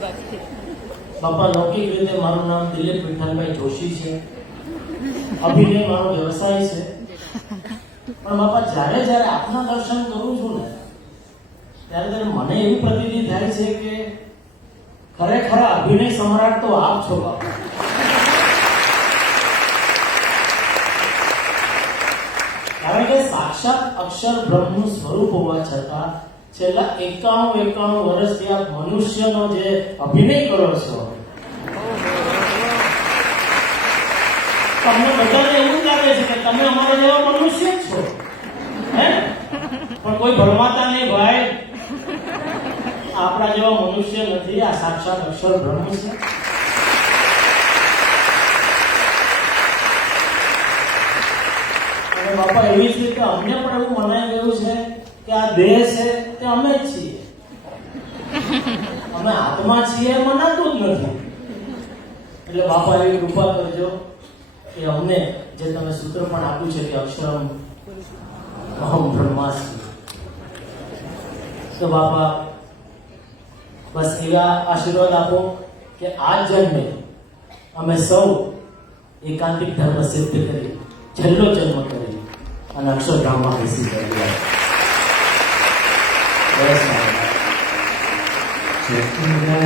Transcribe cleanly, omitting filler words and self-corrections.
બાપા લૌકિક રીતે મારું નામ દિલીપ વિઠ્ઠલભાઈ જોશી છે, અભિનય મારો વ્યવસાય છે, પણ બાપા જ્યારે જ્યારે આપના દર્શન કરું છું ને ત્યારે મને એવી પ્રતીતિ થાય છે કે ખરેખર અભિનય સમ્રાટ તો આપ છો બાપા. કારણ કે સાક્ષાત અક્ષર બ્રહ્મનું સ્વરૂપ હોવા છતાં છેલ્લા 91 વર્ષથી આપ મનુષ્યનો જે અભિનય કરો છો, તમને બધાને એવું લાગે છે કે તમે અમારા જેવા મનુષ્ય જ છો, હે? પણ કોઈ ભરમાતા નહીં ભાઈ, આપણા જેવા મનુષ્ય નથી, આ સાક્ષાત અક્ષર બ્રહ્મ છે. અને બાપા એવી જ રીતે અમને પણ એવું મનાઈ ગયું છે કે આ દેહ છે તે અમે જ છીએ, અમે આત્મા છીએ મનાતું જ નથી. એટલે બાપા એવી કૃપા કરજો કે અમને જે તમે સૂત્ર પણ આપ્યું છે કે અક્ષરમ અહમ બ્રહ્માસ્મિ, તો બાપા બસ એવા આશીર્વાદ આપો કે આ જન્મે અમે સૌ એકાંતિક ધર્મ સિદ્ધ કરી છેલ્લો જન્મ કરી અને અક્ષરધામમાં બેસી ગયા. સ્વપ્ના